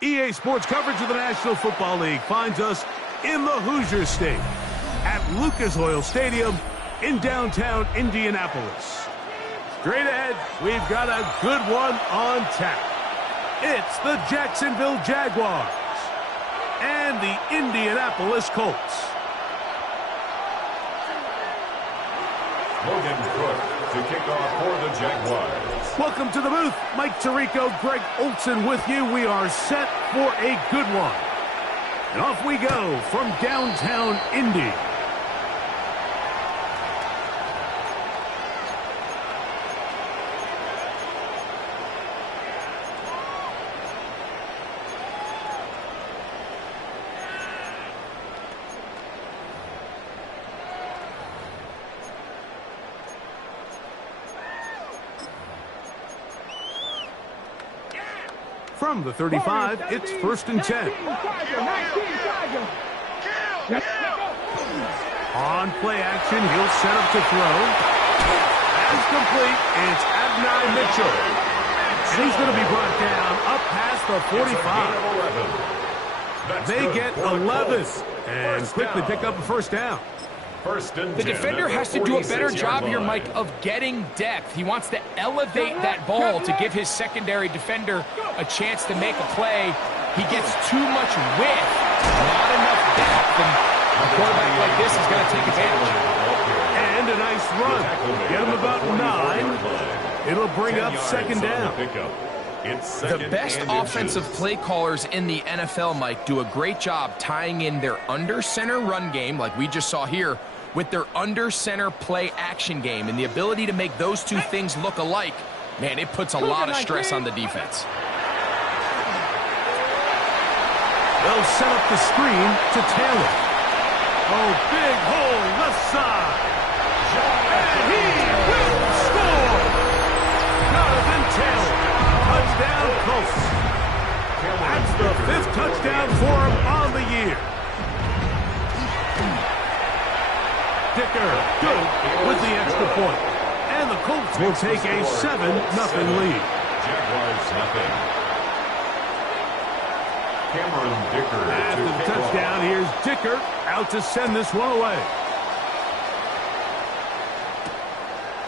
EA Sports coverage of the National Football League finds us in the Hoosier State at Lucas Oil Stadium in downtown Indianapolis. Straight ahead, we've got a good one on tap. It's the Jacksonville Jaguars and the Indianapolis Colts. Logan Cook to kick off for the Jaguars. Welcome to the booth. Mike Tirico, Greg Olson with you. We are set for a good one. And off we go from downtown Indy. From the 35, it's 1st and 10. On play action, he'll set up to throw. That's complete. It's Adonai Mitchell. And he's going to be brought down up past the 45. They get 11 and quickly pick up a first down. The defender has to do a better job here, Mike, of getting depth. He wants to elevate that ball to give his secondary defender a chance to make a play. He gets too much width, not enough depth, and a quarterback like this is going to take advantage. And a nice run. Get him about 9. It'll bring up 2nd down. The best offensive play callers in the NFL, Mike, do a great job tying in their under-center run game, like we just saw here, with their under-center play action game. And the ability to make those two things look alike, man, it puts a lot of stress on the defense. They'll set up the screen to Taylor. Oh, big hole left side. And he will score. Jonathan Taylor. Touchdown, Colts. That's the 5th touchdown for him on the year. Dicker, good with the extra point. And the Colts will take a 7-0 lead. Jaguars nothing. Cameron Dicker after the touchdown. Here's Dicker out to send this one away.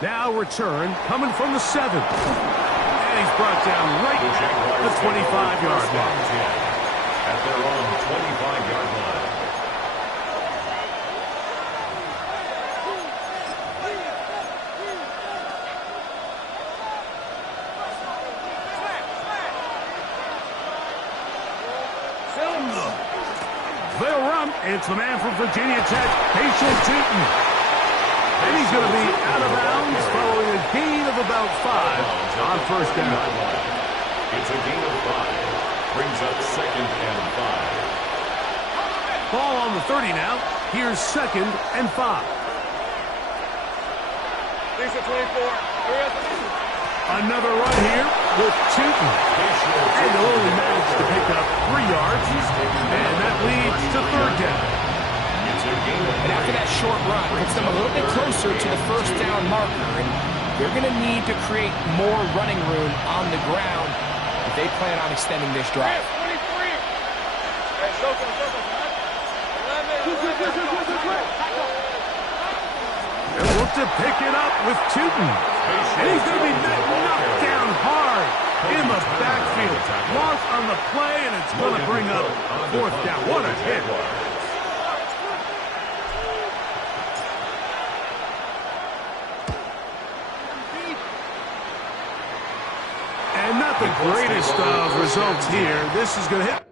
Now return coming from the 7. He's brought down right at the 25-yard line. At their own 25-yard line. They'll run. It's the man from Virginia Tech, Patience Tootin. And he's going to be out of bounds following a gain of about 5 on 1st down. It's a gain of 5. Brings up 2nd and 5. Ball on the 30 now. Here's 2nd and 5. Another run here with Tootin. And they'll only manage to pick up 3 yards. And that leads to 3rd down. And after that short run, puts them a little bit closer to the 1st down marker. And they're going to need to create more running room on the ground if they plan on extending this drive. They'll look to pick it up with Tootin. And he's going to be knocked down hard in the backfield. Loss on the play, and it's going to bring up 4th down. What a hit. And not the greatest of results here. This is going to hit.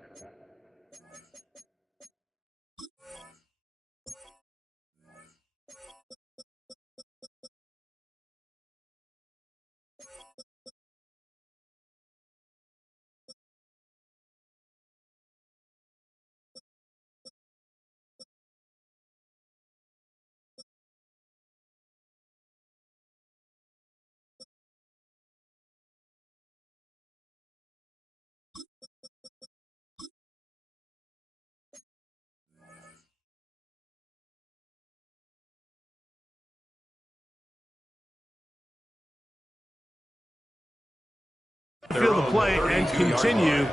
Feel the play and continue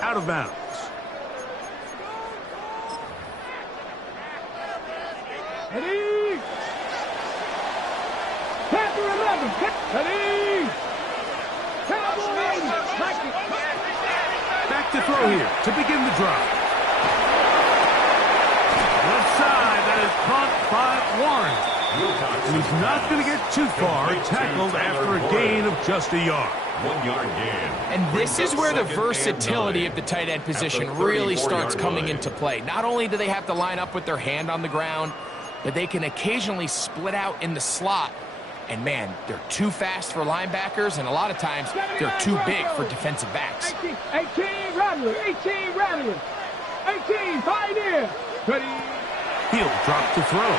out of bounds. Ready? Panther 11. Ready? Cowboys. Back to throw here to begin the drive. Left side, that is caught by Warren. And he's not going to get too far, tackled after a gain of just a yard. 1 yard gain. And this is where the versatility of the tight end position really starts coming into play. Not only do they have to line up with their hand on the ground, but they can occasionally split out in the slot. And man, they're too fast for linebackers, and a lot of times they're too big for defensive backs. 18 Rattler, 18 Rattler, 18 Pioneer. Ready? He'll drop to throw.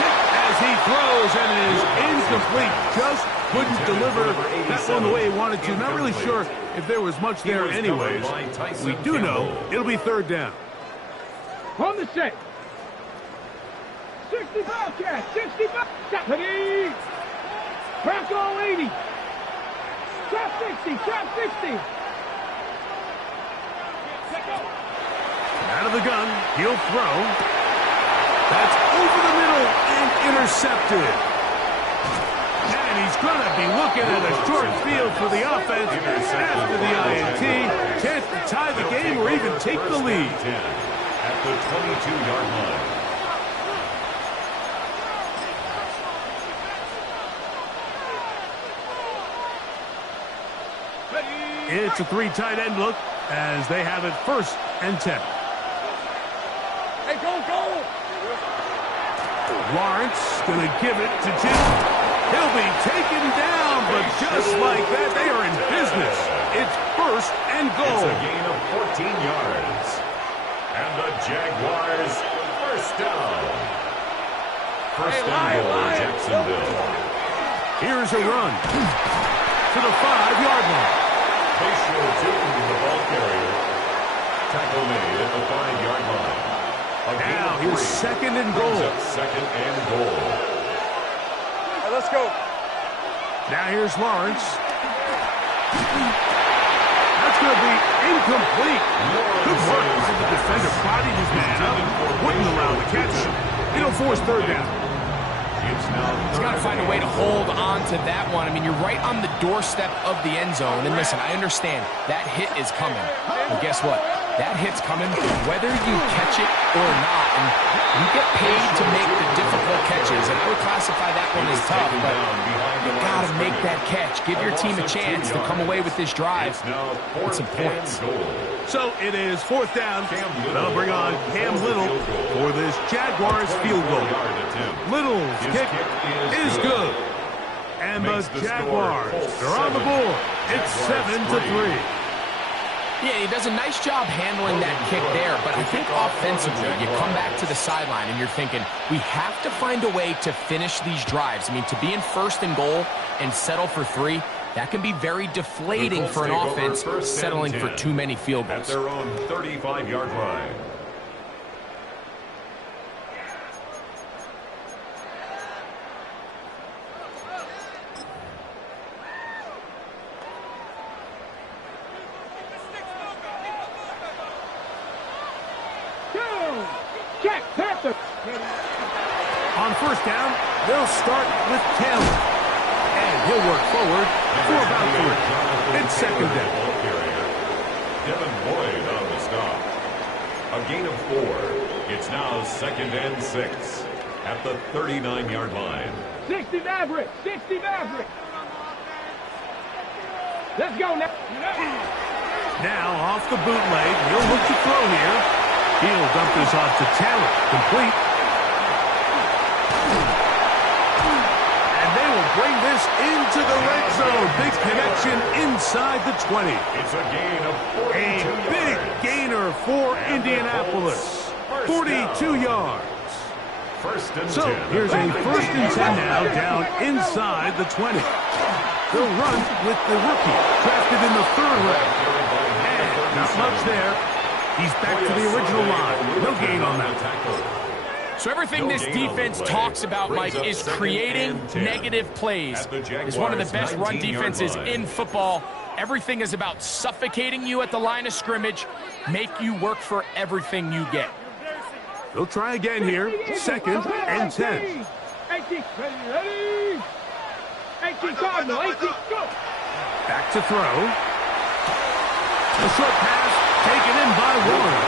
As he throws, and it is incomplete. Just couldn't deliver that one the way he wanted to. Not really sure if there was much there anyways. We do know it'll be third down. On the set. 60 Bobcat, 60 Bobcat. Ready? Crack all 80. Trap 60, trap 60. Out of the gun, he'll throw. That's over the middle and intercepted. And he's going to be looking at a short field for the offense after the INT. Chance to tie the game or even take the lead. At the 22-yard line. It's a 3 tight end look as they have it 1st and 10. Hey, go! Lawrence going to give it to Jim. He'll be taken down, but just like that, they are in business. It's 1st and goal. It's a gain of 14 yards. And the Jaguars first down. First and goal, Jacksonville. Here's a run to the 5-yard line. They show to the ball carrier. Tackle made at the 5-yard line. Now here's 2nd and goal. 2nd and goal. All right, let's go. Now here's Lawrence. That's going to be incomplete. Good work as the defender bodied his man up. Wouldn't allow the catch. It'll force 3rd down. He's got to find a way to hold on to that one. I mean, you're right on the doorstep of the end zone. And listen, I understand that hit is coming. But guess what? That hit's coming whether you catch it or not. And you get paid to make the difficult catches. And I would classify that one as tough. But you got to make that catch. Give your team a chance to come away with this drive with some points. So it is 4th down. They'll bring on Cam Little for this Jaguars field goal. Little's kick is good. And the Jaguars are on the board. It's 7-3. Yeah, he does a nice job handling that kick there, but I think offensively, you come back to the sideline and you're thinking, we have to find a way to finish these drives. I mean, to be in 1st and goal and settle for 3, that can be very deflating for an offense settling for too many field goals. At their own 35-yard line. Jack Panther. On 1st down, they'll start with Taylor. And he'll work forward for about 3. It's 2nd down. Devin Boyd on the stop. A gain of 4. It's now 2nd and 6 at the 39-yard line. 60 Maverick. 60 Maverick. Let's go now. Now off the bootleg, he'll look to throw here. He'll dump this off to Taylor. Complete. And they will bring this into the red zone. Big connection inside the 20. It's a gain of 42 yards. A big gainer for Indianapolis. 42 yards. First and 10. So here's a 1st and 10 now down inside the 20. They'll run with the rookie drafted in the 3rd round. And not much there. He's back to the original line. No gain on that. So everything this defense talks about, Mike, is creating negative plays. It's one of the best run defenses in football. Everything is about suffocating you at the line of scrimmage, make you work for everything you get. They'll try again here. 2nd and 10. 18, ready? 18, Cardinal, 18, go! Back to throw. A short pass taken in by Warren.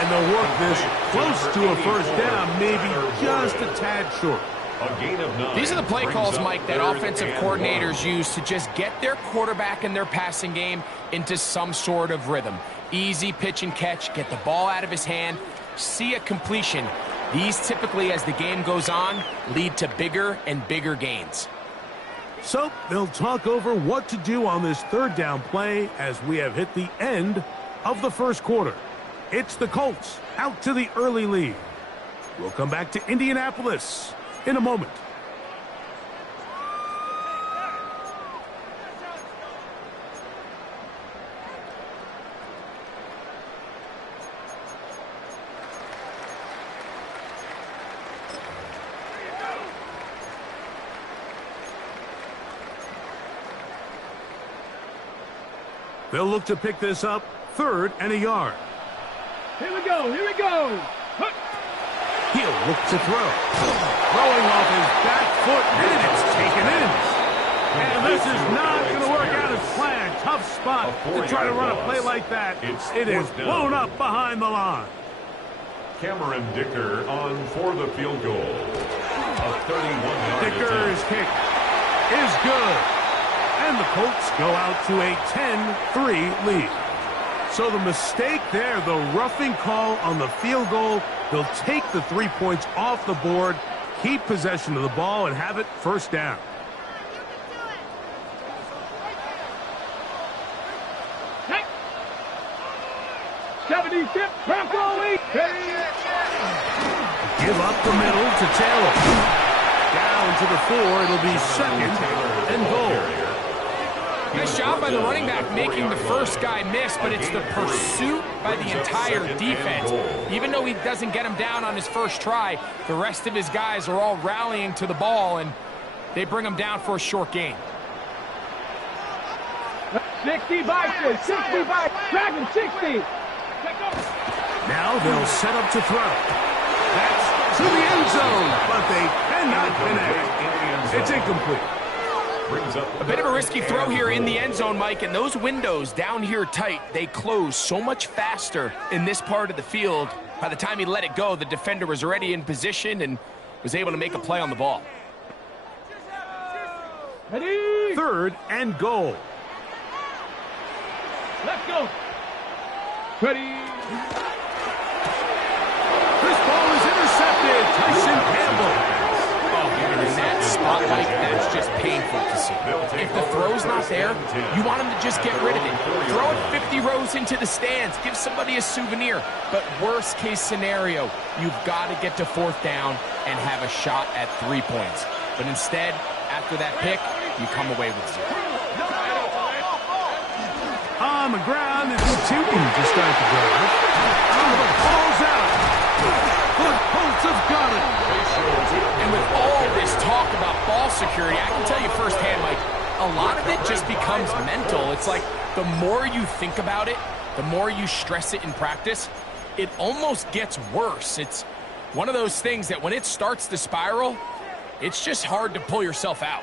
And they'll work this close to a first down, maybe just a tad short. A gain of 9. These are the play calls, Mike, that offensive coordinators use to just get their quarterback and their passing game into some sort of rhythm. Easy pitch and catch, get the ball out of his hand, see a completion. These typically, as the game goes on, lead to bigger and bigger gains. So they'll talk over what to do on this 3rd down play as we have hit the end of the first quarter. It's the Colts out to the early lead. We'll come back to Indianapolis in a moment. They'll look to pick this up, 3rd and a yard. Here we go, here we go! He'll look to throw. Throwing off his back foot, and it's taken in. And this is not going to work out as planned. Tough spot to try to run a play like that. It is blown up behind the line. Cameron Dicker on for the field goal. A 31-yard Dicker's kick is good. And the Colts go out to a 10-3 lead. So the mistake there, the roughing call on the field goal, they'll take the 3 points off the board, keep possession of the ball, and have it first down. Hey. 70-tip, Bronco lead. Give up the middle to Taylor. Down to the 4, it'll be 2nd and goal. Nice job by the running back making the first guy miss, but it's the pursuit by the entire defense. Even though he doesn't get him down on his first try, the rest of his guys are all rallying to the ball, and they bring him down for a short gain. 60 by 60 by Dragon 60. Now they'll set up to throw. That's to the end zone, but they cannot connect. It's incomplete. A bit of a risky throw here in the end zone, Mike, and those windows down here tight, they close so much faster in this part of the field. By the time he let it go, the defender was already in position and was able to make a play on the ball. Ready? 3rd and goal. Let's go. Ready? This ball is intercepted. Tyson Campbell. And in that spot, Mike, that's just painful to see. If the throw's not there, you want him to just get rid of it. Throw it 50 rows into the stands. Give somebody a souvenir. But worst case scenario, you've got to get to 4th down and have a shot at 3 points. But instead, after that pick, you come away with 0. On the ground, it's Tootin to start the drive. The ball's out. The Colts have got it. And with all this talk about ball security, I can tell you firsthand, Mike, a lot of it just becomes mental. It's like the more you think about it, the more you stress it in practice, it almost gets worse. It's one of those things that when it starts to spiral, it's just hard to pull yourself out.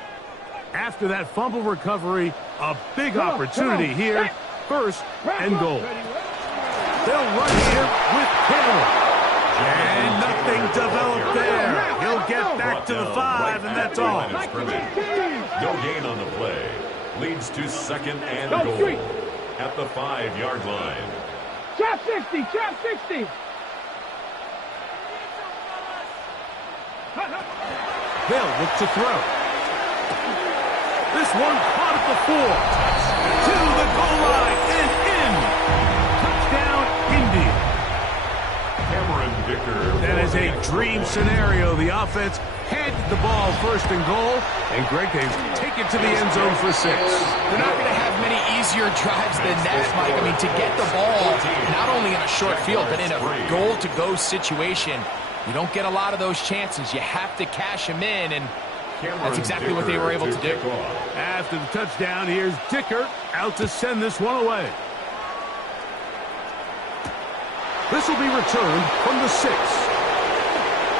After that fumble recovery, a big opportunity here. 1st and goal. They'll run here with Taylor. And nothing developed there. He'll get back to the 5, and that's all. No gain on the play. Leads to 2nd and goal at the 5-yard line. Trap 60, trap 60. They'll look to throw. This one caught at the 4. To the goal line and in. Touchdown, Indy. Cameron Dicker. That is a dream scenario. The offense handed the ball 1st and goal, and Greg, they take it to the end zone for 6. They're not going to have many easier drives than that, Mike. I mean, to get the ball not only in a short field, but in a goal-to-go situation, you don't get a lot of those chances. You have to cash them in, and That's exactly what they were able to do. After the touchdown, here's Dicker out to send this one away. This will be returned from the 6.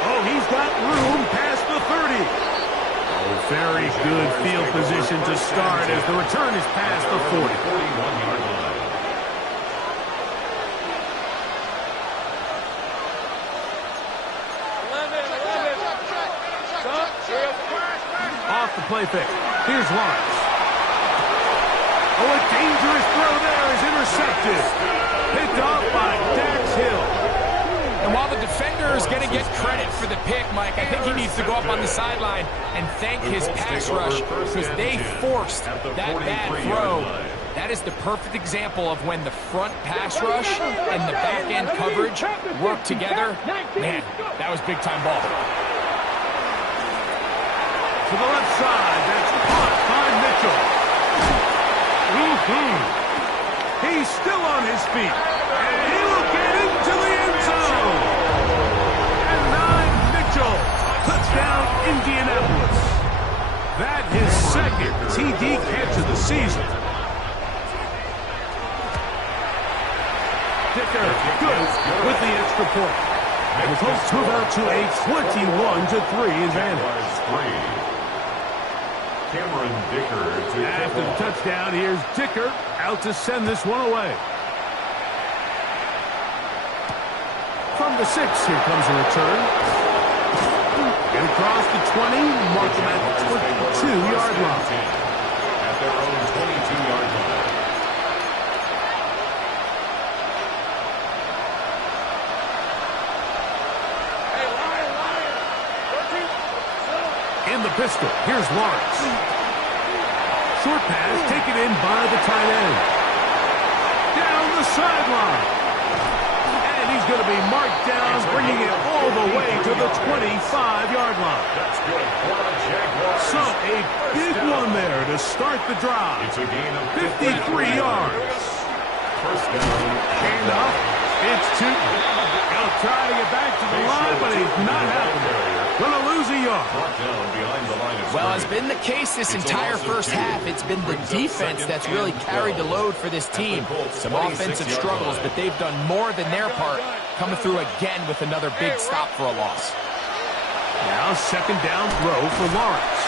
Oh, he's got room past the 30. Oh, very good field position to start as the return is past the 40. 41-yard line. Off the play fake. Here's Lawrence. Oh, a dangerous throw there is intercepted. Picked off by Dax Hill. And while the defender is going to get credit for the pick, Mike, I think he needs to go up on the sideline and thank his pass rush because they forced that bad throw. That is the perfect example of when the front pass rush and the back end coverage work together. Man, that was big time ball. To the left side, that's caught by Mitchell. He's still on his feet, and he'll get into the end zone. And 9, Mitchell, touchdown Indianapolis. That his second TD catch of the season. Dicker, good with the extra point. And the Colts move out to a 21-3 advantage. Cameron Dicker to after the touchdown, here's Dicker out to send this one away. From the 6, here comes a return. Get across the 20, mark them at the 22-yard line. At their own 22-yard line. In the pistol, here's Lawrence. Short pass taken in by the tight end. Down the sideline. And he's going to be marked down, bringing it all the way to the 25-yard line. That's good for a Jaguars. So a big one there to start the drive. It's a gain of 53 yards. First down. Hand off. It's Tootin. He'll try to get back to the line, but he's not happening. Going to lose a yard. Well, it's been the case this entire first half. It's been the defense that's really carried the load for this team. Some offensive struggles, but they've done more than their part, coming through again with another big stop for a loss. Now second down throw for Lawrence.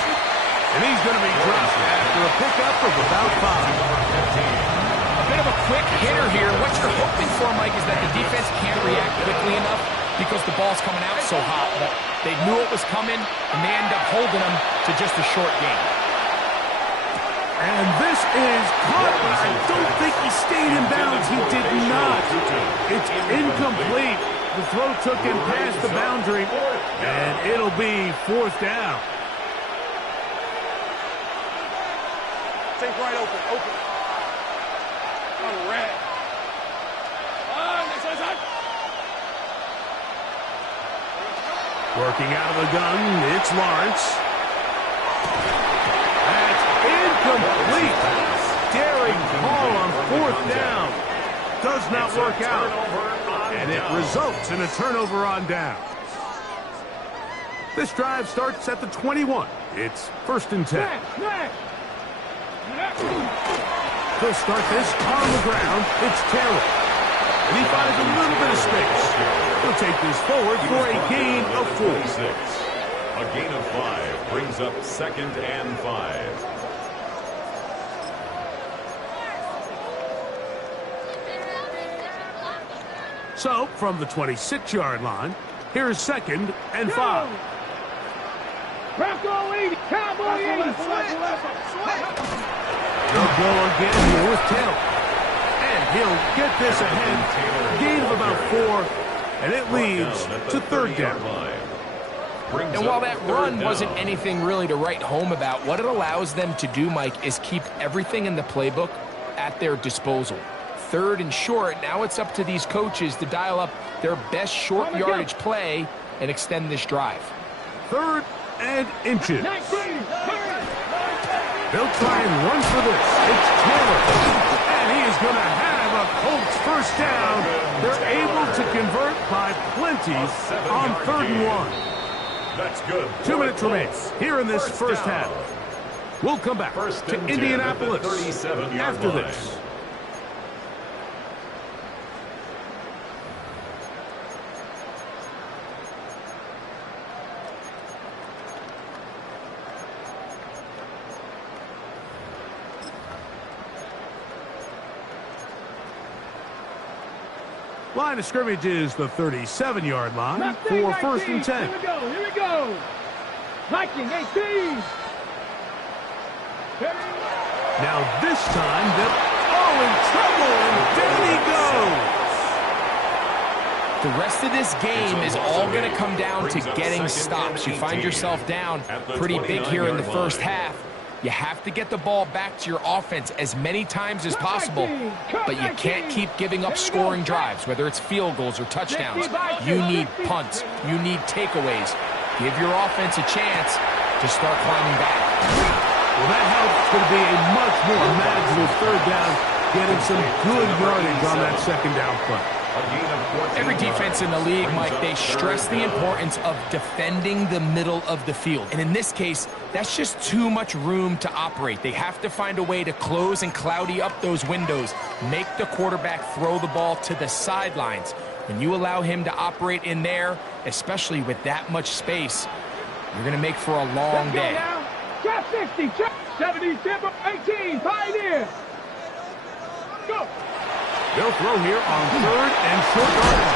And he's going to be dropped after a pickup of about 5. A bit of a quick hitter here. What you're hoping for, Mike, is that the defense can't react quickly enough because the ball's coming out so hot. But they knew it was coming, and they end up holding them to just a short gain. And this is caught. I don't think he stayed in bounds. He did not. It's incomplete. The throw took him past the boundary, and it'll be 4th down. Take right open. On the red. Working out of the gun, it's Lawrence. That's incomplete. Daring call on 4th down. Does not work out. And it results in a turnover on down. This drive starts at the 21. It's 1st and 10. He'll start this on the ground. It's Taylor. And he finds a little bit of space. He'll take this forward for a gain of 4. A gain of 5 brings up 2nd and 5. So, from the 26-yard line, here's 2nd and 5. Bronco 80, Cowboy 80. They'll go again here with Taylor. And he'll get this ahead. Gain of about 4. And it leads to 3rd down. And while that run wasn't anything really to write home about, what it allows them to do, Mike, is keep everything in the playbook at their disposal. 3rd and short, now it's up to these coaches to dial up their best short yardage play and extend this drive. 3rd and inches. They'll try and run for this. It's Taylor. And he is going to have a Colts first down. They're able to convert by plenty on 3rd and 1. That's good. 2 minutes remain here in this first half. We'll come back to Indianapolis after this. Line of scrimmage is the 37-yard line for first and 10. Here we go. Here we go. Viking 18. Now this time, they're in trouble, and down he goes. The rest of this game is all going to come down to getting stops. You find yourself down pretty big here in the first half. You have to get the ball back to your offense as many times as possible, but you can't keep giving up scoring drives, whether it's field goals or touchdowns. You need punts. You need takeaways. Give your offense a chance to start climbing back. Well, that helps. It's going to be a much more manageable third down, getting some good yardage on that second down play. Every defense in the league, Mike, they stress the importance of defending the middle of the field. And in this case, that's just too much room to operate. They have to find a way to close and cloudy up those windows, make the quarterback throw the ball to the sidelines. When you allow him to operate in there, especially with that much space, you're going to make for a long day. Trap 60, trap 70, 18, Pioneer. Go. They'll throw here on third and short yardage.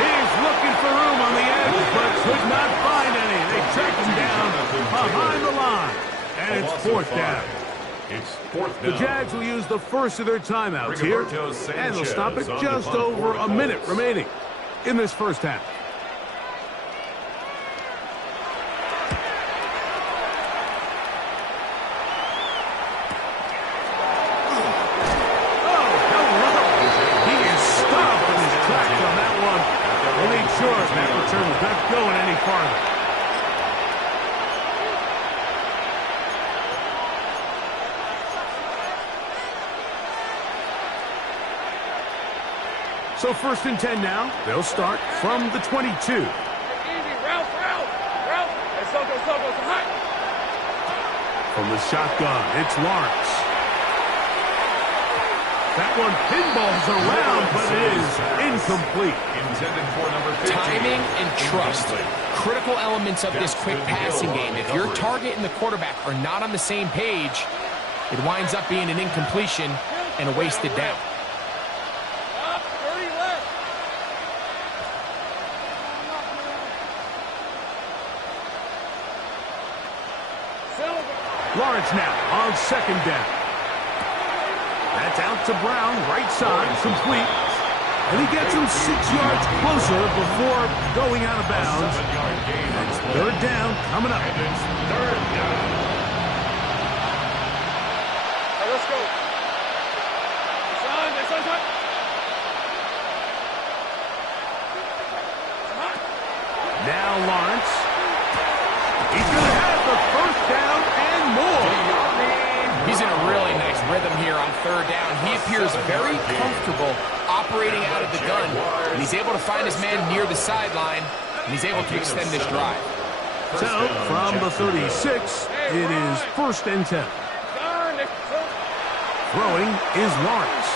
He's looking for room on the edge, but could not find any. They track him down behind the line, and it's fourth down. The Jags will use the first of their timeouts here, and they'll stop it just over a minute remaining in this first half. So first and 10 now. They'll start from the 22. Easy, route. Hey, Soko, hot. From the shotgun, it's Lawrence. That one pinballs around, but it is incomplete. Intended for number 15. Timing and trust. Critical elements of this quick passing game. If your target and the quarterback are not on the same page, it winds up being an incompletion and a wasted down. Lawrence now on second down. That's out to Brown, right side, complete. And he gets him 6 yards closer before going out of bounds. It's third down coming up. It's third down. Hey, let's go. Now Lawrence. He's going to have the first down and more. He's in a really nice rhythm here on third down. He appears very comfortable operating out of the gun. And he's able to find his man near the sideline, and he's able to extend this drive. So, from the 36, it is first and 10. Throwing is Lawrence.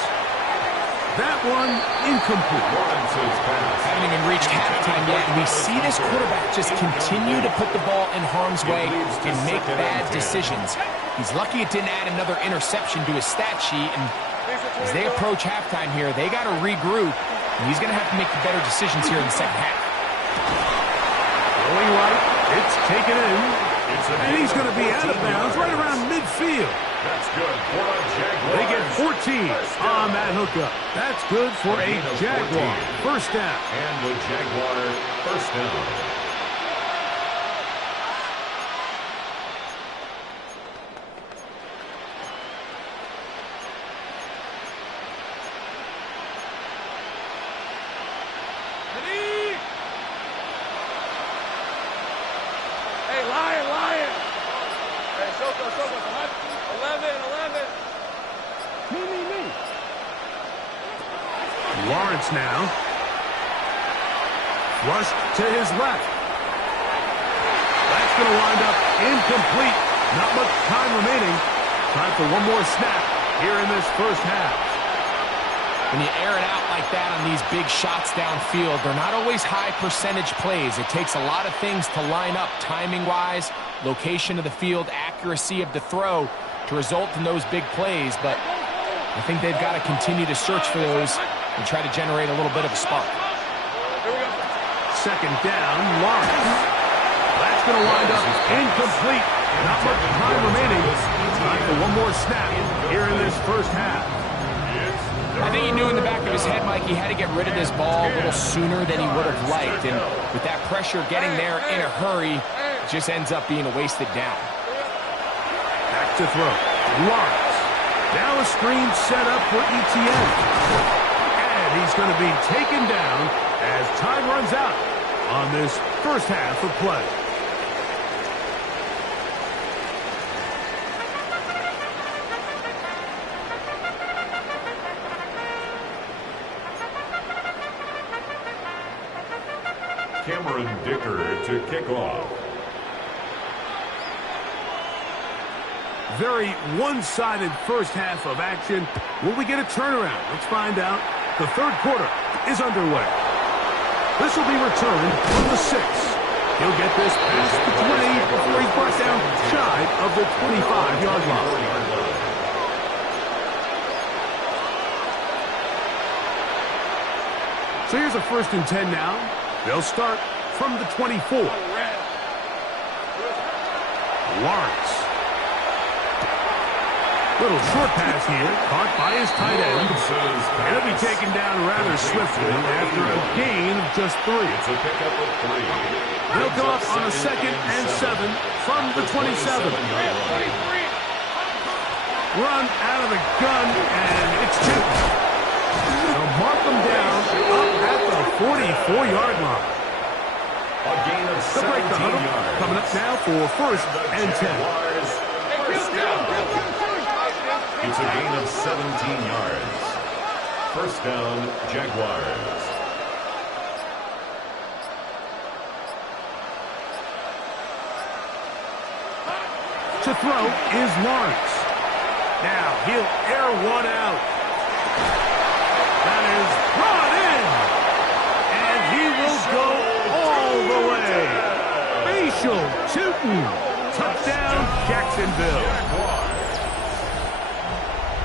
That one incomplete. Haven't even reached halftime yet, and we see this quarterback just continue to put the ball in harm's way and make bad decisions. He's lucky it didn't add another interception to his stat sheet, and as they approach halftime here, they got to regroup, and he's going to have to make better decisions here in the second half. Going right, it's taken in, and he's going to be out of bounds right around midfield. That's good for a Jaguar. They get 14 on that hookup. That's good for a Jaguar. First down. And the Jaguar first down. Hey, Lion. Hey, Soko, 11. Me. Lawrence now. Rushed to his left. incomplete. Not much time remaining. Time for one more snap here in this first half. When you air it out like that on these big shots downfield, they're not always high percentage plays. It takes a lot of things to line up timing-wise, location of the field, accuracy of the throw to result in those big plays. But I think they've got to continue to search for those and try to generate a little bit of a spark. Second down, Lawrence. That's going to wind up incomplete. Not much time remaining. Time for one more snap here in this first half. I think he knew in the back of his head, Mike, he had to get rid of this ball a little sooner than he would have liked. And with that pressure getting there in a hurry, it just ends up being a wasted down. Back to throw. Lawrence. Now a screen set up for Etienne. And he's going to be taken down as time runs out on this first half of play. Cameron Dicker to kick off. Very one-sided first half of action. Will we get a turnaround? Let's find out. The third quarter is underway. This will be returned from the 6. He'll get this past the 20 before he's brought down shy of the 25-yard line. So here's a 1st and 10 now. They'll start from the 24. Lawrence. Little short pass here, caught by his tight end. He'll be taken down rather swiftly after a gain of just 3. It's a pickup of 3. They'll go up on a 2nd and 7 from the 27. Run out of the gun, and it's tipped. They'll mark them down up at the 44-yard line. A gain of 17 yards. Coming up now for 1st and 10. First down. It's a gain of 17 yards. First down, Jaguars. To throw is Lawrence. Now he'll air one out. That is brought in. And he will go all the way. Facial shooting. Touchdown, Jacksonville.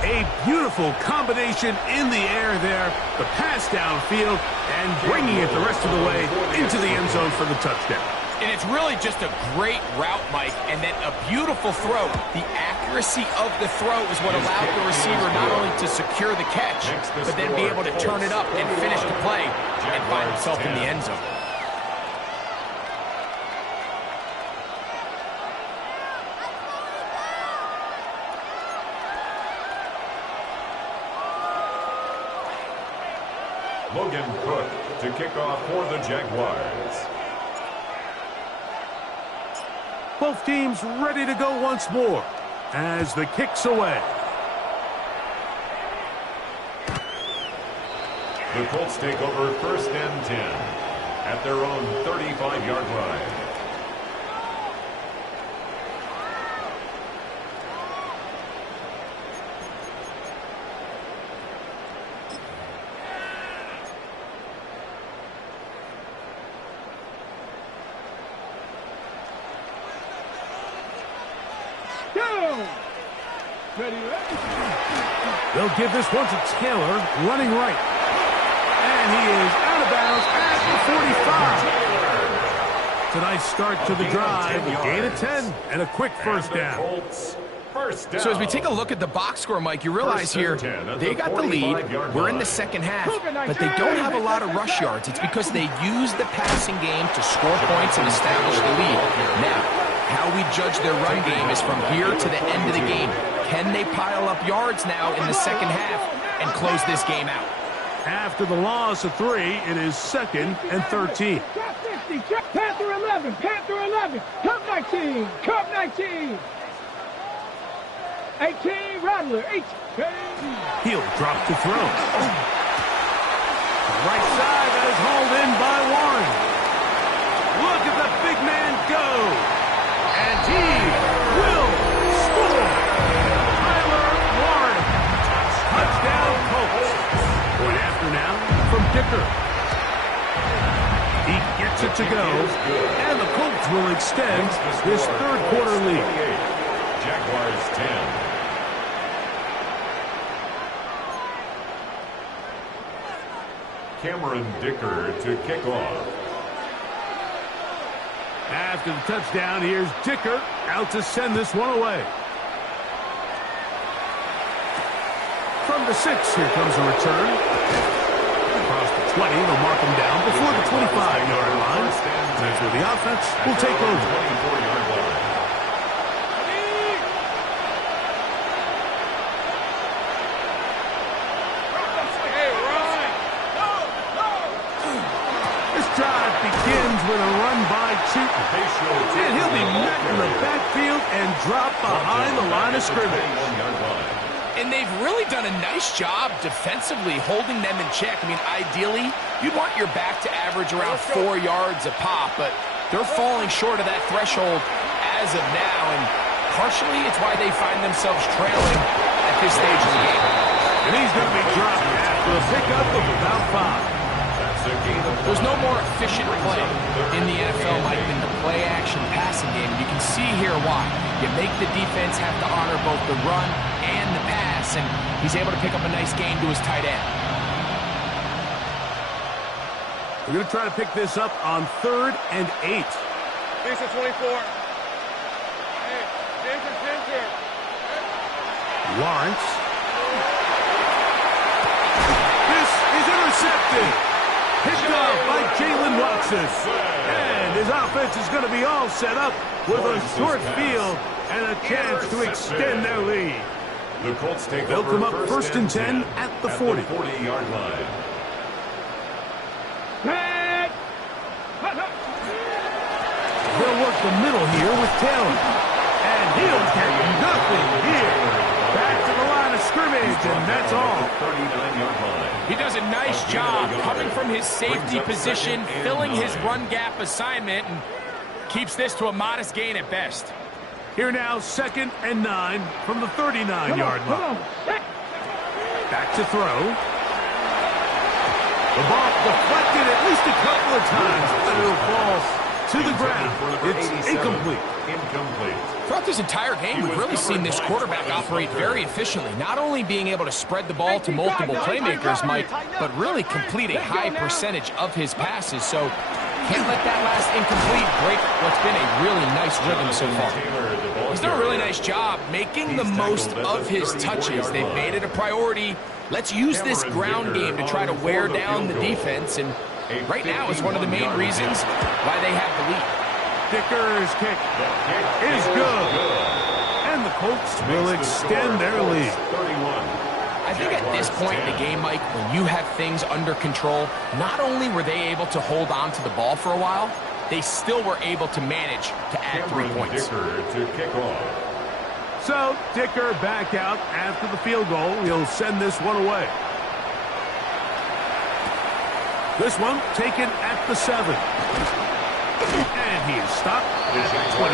A beautiful combination in the air there. The pass downfield and bringing it the rest of the way into the end zone for the touchdown. And it's really just a great route, Mike, and then a beautiful throw. The accuracy of the throw is what allowed the receiver not only to secure the catch, but then be able to turn it up and finish the play and find himself in the end zone. Logan Cook to kick off for the Jaguars. Both teams ready to go once more as the kick's away. The Colts take over 1st and 10 at their own 35-yard line. They'll give this one to Taylor, running right. And he is out of bounds at the 45. It's a nice start to the drive. A gain of 10 and a quick first down. So as we take a look at the box score, Mike, you realize here they got the lead. We're in the second half, but they don't have a lot of rush yards. It's because they use the passing game to score points and establish the lead. Now, how we judge their run game is from here to the end of the game. Can they pile up yards now in the second half and close this game out? After the loss of 3, it is 2nd and 13. Panther 11, Panther 11, Cup 19, Cup 19. 18, Rattler, 18. He'll drop to throw. Right side, that is hauled in by Warren. Look at the big man go. And he Dicker. He gets it to go, and the Colts will extend this third quarter lead. Jaguars 10. Cameron Dicker to kick off. After the touchdown, here's Dicker out to send this one away. From the 6, here comes a return. Across the 20, they'll mark him down before the 25-yard line. That's where the offense will take over. 24-yard line. This drive begins with a run by Chutin. And he'll be met in the backfield and dropped behind the line of scrimmage. And they've really done a nice job defensively holding them in check. I mean, ideally, you'd want your back to average around 4 yards a pop, but they're falling short of that threshold as of now, and partially it's why they find themselves trailing at this stage of the game. And he's going to be dropped after a pickup of about 5. There's no more efficient play in the NFL, Mike, than the play-action passing game. You can see here why. You make the defense have to honor both the run and the pass, and he's able to pick up a nice gain to his tight end. We're going to try to pick this up on 3rd and 8. This is 24. Hey, Ginger. Lawrence. This is intercepted. Picked off by Jalen Watson. And his offense is going to be all set up with a short field and a chance to extend their lead. The Colts take They'll over come up 1st and 10 at the 40. 40-yard line. They'll work the middle here with Taylor. And he'll get nothing here. Back to the line of scrimmage, and that's all. 39-yard line. He does a nice job coming from his safety position, filling his run gap assignment, and keeps this to a modest gain at best. Here now, 2nd and 9 from the 39-yard line. Back to throw. The ball deflected at least a couple of times, but it'll fall to the ground. It's incomplete. Throughout this entire game, we've really seen this quarterback operate very efficiently, not only being able to spread the ball to multiple playmakers, Mike, but really complete a high percentage of his passes. So can't let that last incomplete break what's been a really nice rhythm so far. He's done a really nice job making the most of his touches. They've made it a priority. Let's use this ground game to try to wear down the defense, and right now it's one of the main reasons why they have the lead. Dicker's kick is good. And the Colts will extend their lead. I think at this point in the game, Mike, when you have things under control, not only were they able to hold on to the ball for a while, they still were able to manage to add 3 points. Dicker to kick off. So, Dicker back out after the field goal. He'll send this one away. This one taken at the 7. And he is stopped at 25.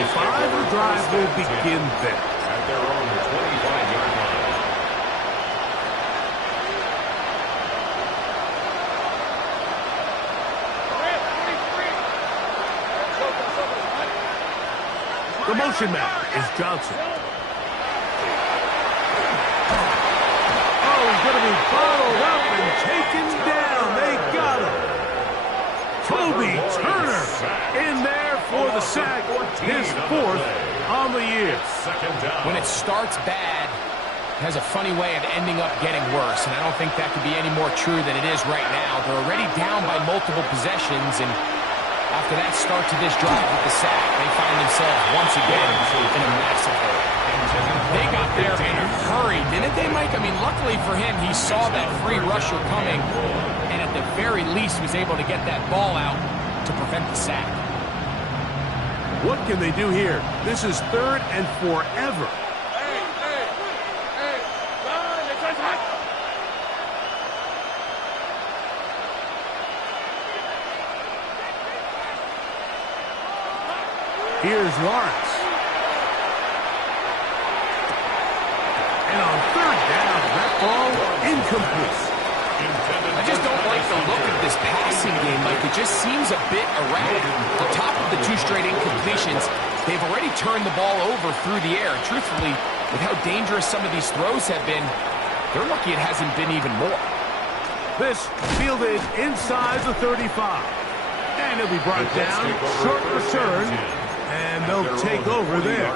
The drive will begin there. At their own 25-yard line. The motion man is Johnson. Oh, he's going to be bottled up and taken down. They got him. Toby Turner in there for the sack, his 4th on the year. When it starts bad, it has a funny way of ending up getting worse, and I don't think that could be any more true than it is right now. They're already down by multiple possessions, and after that start to this drive with the sack, they find themselves once again in a massive hole. They got there in a hurry, didn't they, Mike? I mean, luckily for him, he saw that free rusher coming, and at the very least was able to get that ball out to prevent the sack. What can they do here? This is 3rd and forever. Here's Lawrence. And on 3rd down, that ball incomplete. I just don't like the look of this passing game, Mike. It just seems a bit erratic. On top of the 2 straight incompletions, they've already turned the ball over through the air. Truthfully, with how dangerous some of these throws have been, they're lucky it hasn't been even more. This fielded inside the 35. And it'll be brought down, short return, and they'll take over there.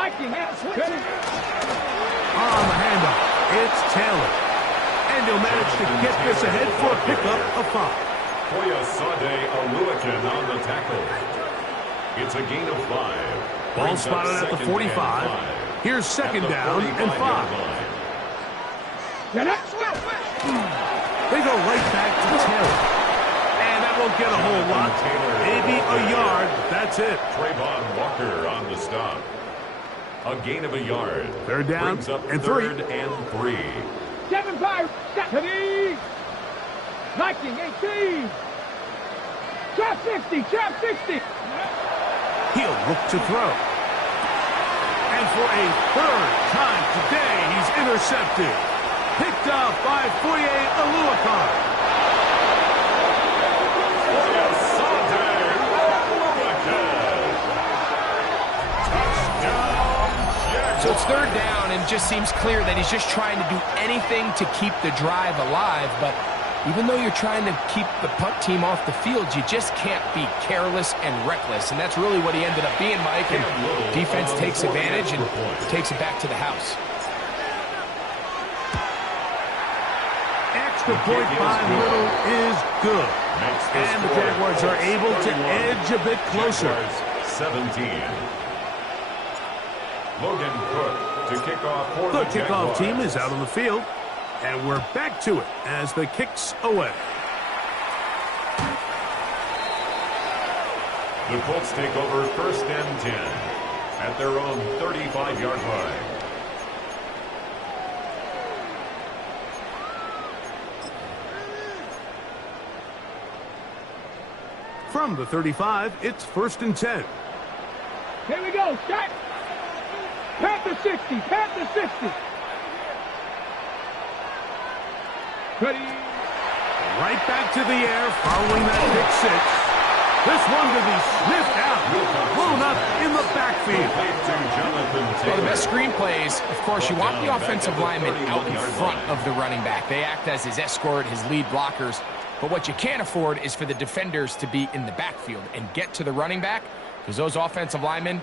On the handoff, it's Taylor. And he'll manage to get this ahead for a pickup of 5. Foyesade Oluokun on the tackle. It's a gain of 5. Ball spotted at the 45. Here's second down and 5. They go right back to Taylor. And that won't get a whole lot. Maybe a yard. That's it. Trayvon Walker on the stop. A gain of a yard. Third down Brings up and 3rd 3. and 3. 7-5. Stephanie. Viking 18. Trap 60. Trap 60. He'll look to throw. And for a 3rd time today, he's intercepted. Picked off by Foye Oluokun. So it's 3rd down, and it just seems clear that he's just trying to do anything to keep the drive alive. But even though you're trying to keep the punt team off the field, you just can't be careless and reckless. And that's really what he ended up being, Mike. And defense takes advantage and takes it back to the house. Extra point by Little is good. And the Jaguars are able to edge a bit closer. 17. Logan Cook to kick off for The the kickoff Jaguars. team is out on the field. And we're back to it as the kick's away. The Colts take over 1st and 10 at their own 35-yard line. From the 35, it's 1st and 10. Here we go. Shot. Panther 60. Panther 60. Ready. Right back to the air following that pick 6. This one to be sniffed out. Blown up in the backfield. Well, the best screen plays, of course, you want the offensive lineman out in front of the running back. They act as his escort, his lead blockers. But what you can't afford is for the defenders to be in the backfield and get to the running back, because those offensive linemen,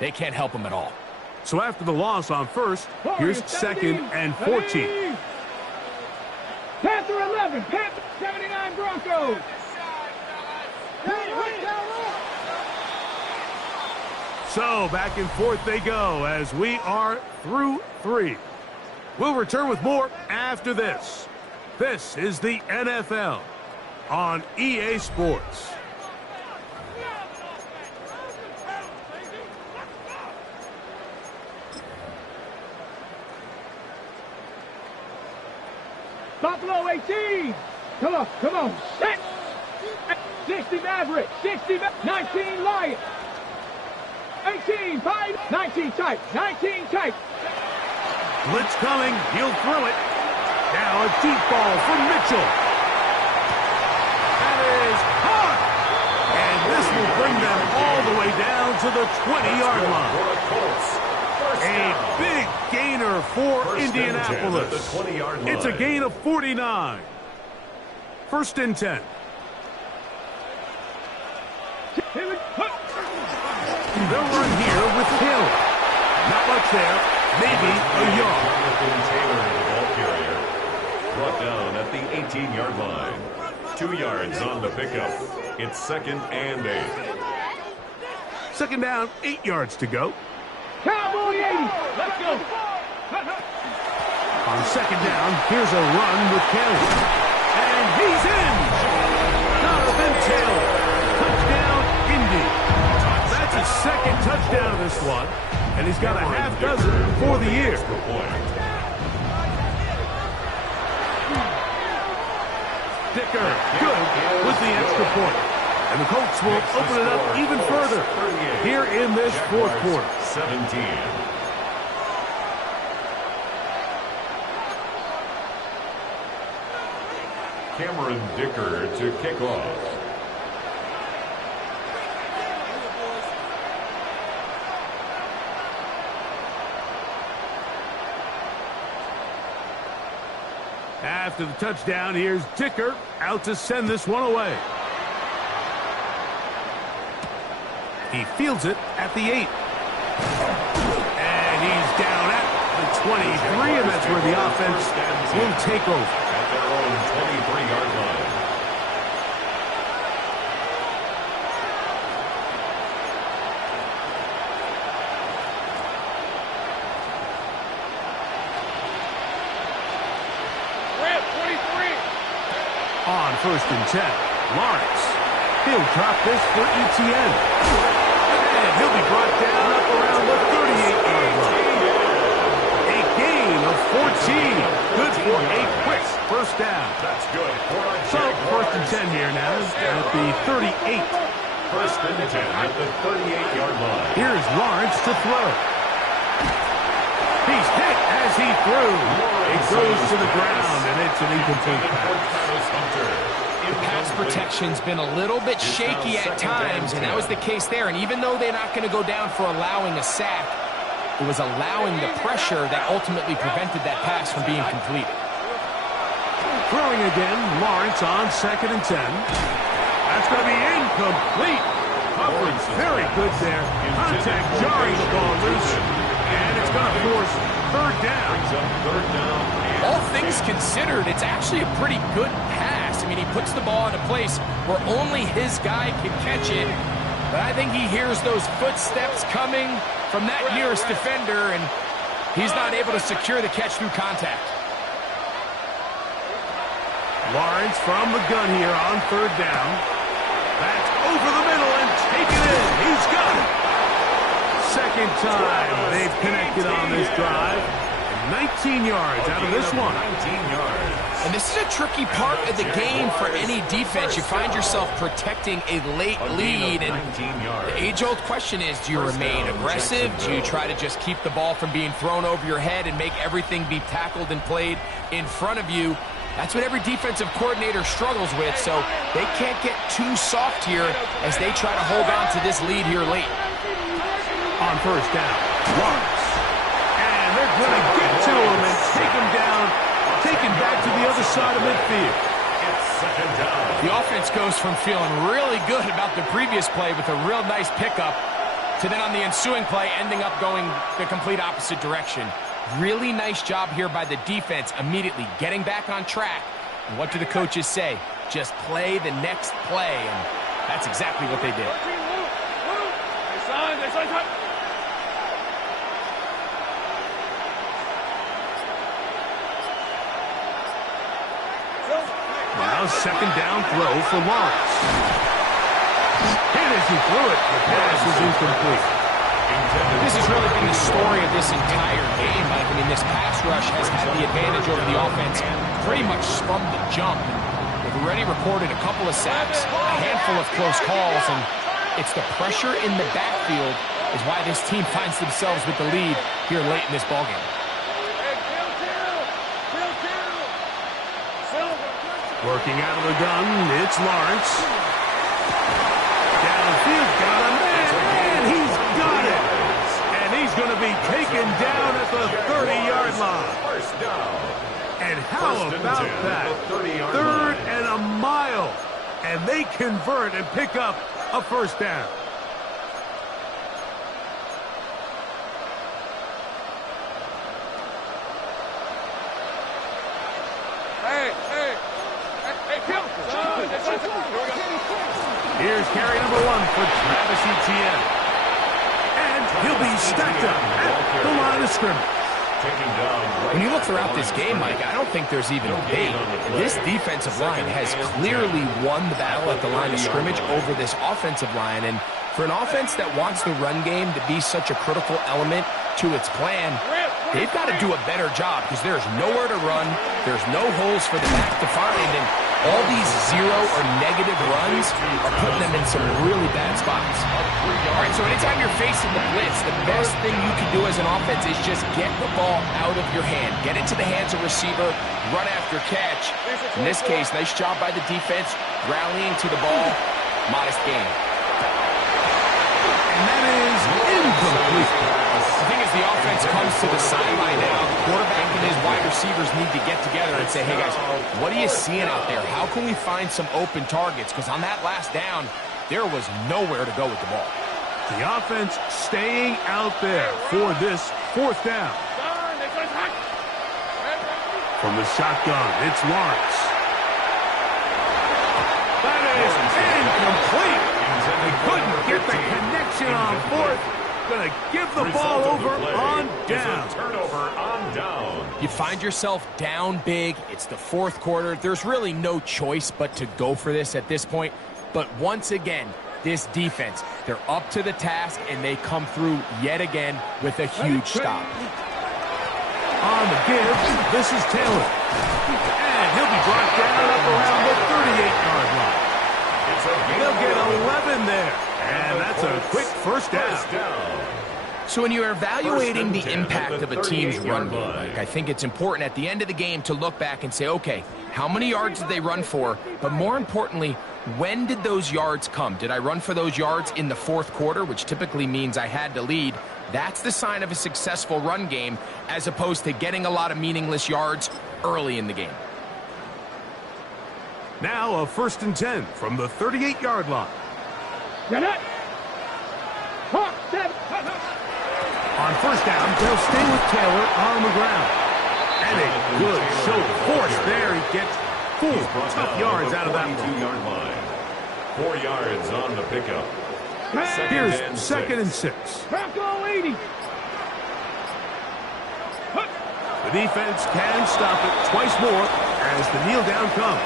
they can't help him at all. So after the loss on 1st, here's 2nd and 14. Panther 11. Panther 79 Broncos. So back and forth they go as we are through 3. We'll return with more after this. This is the NFL on EA Sports. Buffalo 18. Come on, come on. Set. 60 Maverick. 60 19 Lions. 18 5 19 tight. 19 tight. Blitz coming. He'll throw it. Now a deep ball from Mitchell. That is hard. And this will bring them all the way down to the 20-yard line. A big gainer for Indianapolis. It's a gain of 49. 1st and 10. They'll run here with Hill. Not much there. Maybe a yard. Brought down at the 18-yard line. 2 yards on the pickup. It's 2nd and 8. 2nd down, 8 yards to go. Cowboy 80. Let's go. On 2nd down, here's a run with Kelly. And he's in. Jonathan Taylor. Touchdown, Indy. That's his 2nd touchdown of this one. And he's got a half dozen for the year. Dicker, good with the extra point. And the Colts will open it up even further here in this fourth quarter. 17. Cameron Dicker to kick off. After the touchdown, here's Dicker out to send this one away. He fields it at the 8. And he's down at the 23, and that's where the offense will take over. At their own 23-yard line. On 1st and 10, Lawrence. He'll drop this for ETN. And he'll be brought down up around the 38-yard line. A gain of 14. Good for a quick first down. That's good. So, 1st and 10 here now at the 38. 1st and 10 at the 38-yard line. Here's Lawrence to throw. He's hit as he threw. It goes to the ground, and it's an incomplete pass. The pass protection's been a little bit shaky at times, and that was the case there. And even though they're not going to go down for allowing a sack, it was allowing the pressure that ultimately prevented that pass from being completed. Throwing again, Lawrence on 2nd and 10. That's going to be incomplete. Coverage very good there. Contact jarring the ball loose, and it's going to force third down. All things considered, it's actually a pretty good pass. I mean, he puts the ball in a place where only his guy can catch it. But I think he hears those footsteps coming from that nearest defender, and he's not able to secure the catch through contact. Lawrence from the gun here on 3rd down. That's over the middle and taken in. He's got it. Second time they've connected on this drive. 19 yards out of this one. 19 yards. And this is a tricky part of the game for any defense. You find yourself protecting a late lead, and the age-old question is, do you remain aggressive? Do you try to just keep the ball from being thrown over your head and make everything be tackled and played in front of you? That's what every defensive coordinator struggles with, so they can't get too soft here as they try to hold on to this lead here late. On 1st down, Lawrence. And they're going to get to him and take him down, take him back to the other side of midfield. It's 2nd down. The offense goes from feeling really good about the previous play with a real nice pickup to then on the ensuing play ending up going the complete opposite direction. Really nice job here by the defense immediately getting back on track. And what do the coaches say? Just play the next play, and that's exactly what they did. Now 2nd down throw for Lawrence. Hit as he threw it. The pass is incomplete. This has really been the story of this entire game, Mike. I mean, this pass rush has had the advantage over the offense pretty much from the jump. They've already recorded a couple of sacks, a handful of close calls, and it's the pressure in the backfield is why this team finds themselves with the lead here late in this ballgame. Working out of the gun, it's Lawrence. Downfield, got him, and he's got it. And he's going to be taken down at the 30-yard line. First down. And how about that? 3rd and a mile. And they convert and pick up a first down. Here's carry number 1 for Travis Etienne. And he'll be stacked up at the line of scrimmage. When you look throughout this game, Mike, I don't think there's even debate. This defensive line has clearly won the battle at the line of scrimmage over this offensive line. And for an offense that wants the run game to be such a critical element to its plan, they've got to do a better job because there's nowhere to run. There's no holes for the back to find. And All these zero or negative runs are putting them in some really bad spots. All right, so anytime you're facing the blitz, the best thing you can do as an offense is just get the ball out of your hand. Get it to the hands of receiver, run after catch. In this case, nice job by the defense, rallying to the ball. Modest gain. And that is incomplete. The thing is, the offense comes to the sideline now. The quarterback and his wide receivers need to get together and say, hey, guys, what are you seeing out there? How can we find some open targets? Because on that last down, there was nowhere to go with the ball. The offense staying out there for this fourth down. From the shotgun, it's Lawrence. That is incomplete. They couldn't get the connection on fourth. Going to give the ball over on down. Turnover on down. You find yourself down big. It's the fourth quarter. There's really no choice but to go for this at this point. But once again, this defense, they're up to the task, and they come through yet again with a huge stop. On the give, this is Taylor. And he'll be brought down up around the 38-yard line. He'll get 11 there. And that's a quick first down. So when you're evaluating the impact of a team's run game, I think it's important at the end of the game to look back and say, okay, how many yards did they run for? But more importantly, when did those yards come? Did I run for those yards in the fourth quarter, which typically means I had to lead? That's the sign of a successful run game, as opposed to getting a lot of meaningless yards early in the game. Now a 1st and 10 from the 38-yard line. Get it. On first down, they'll stay with Taylor on the ground. And a good show of force there. He gets 4 tough yards out of that one. 42-yard line. 4 yards on the pickup. Here's 2nd and 6. Tackle 80. The defense can stop it twice more as the kneel down comes.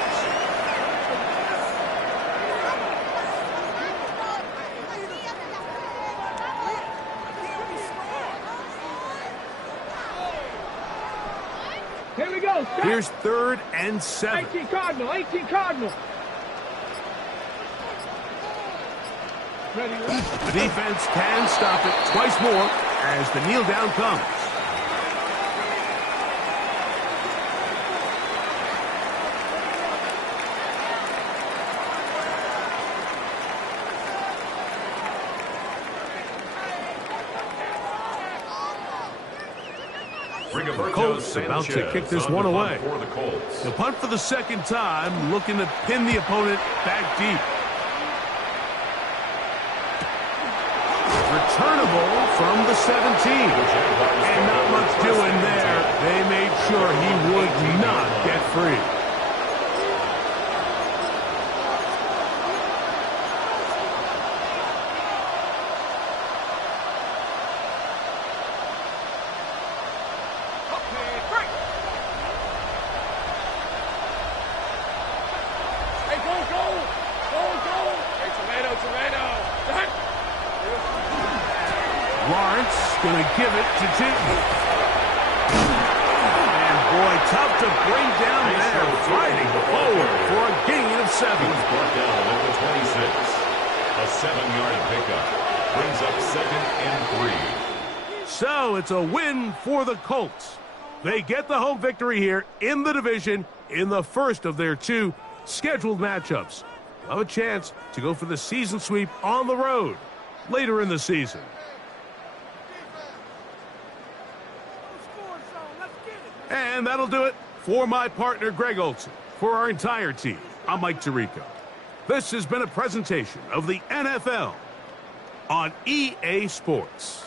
Here we go. Stop. Here's 3rd and 7. 18 Cardinal. 18 Cardinal. Ready. The defense can stop it twice more as the kneel down comes. The Colts about to kick this one away. The punt for the second time, looking to pin the opponent back deep. Returnable from the 17. And not much doing there. They made sure he would not get free. Lawrence going to give it to Tinton. And boy, tough to bring down there, fighting forward for a gain of 7. He's brought down at the 26. A 7-yard pickup brings up 2nd and 3. So it's a win for the Colts. They get the home victory here in the division in the first of their 2 scheduled matchups. They'll have a chance to go for the season sweep on the road later in the season. And that'll do it for my partner, Greg Olson. For our entire team, I'm Mike Tirico. This has been a presentation of the NFL on EA Sports.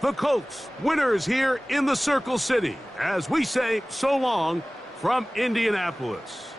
The Colts, winners here in the Circle City, as we say so long from Indianapolis.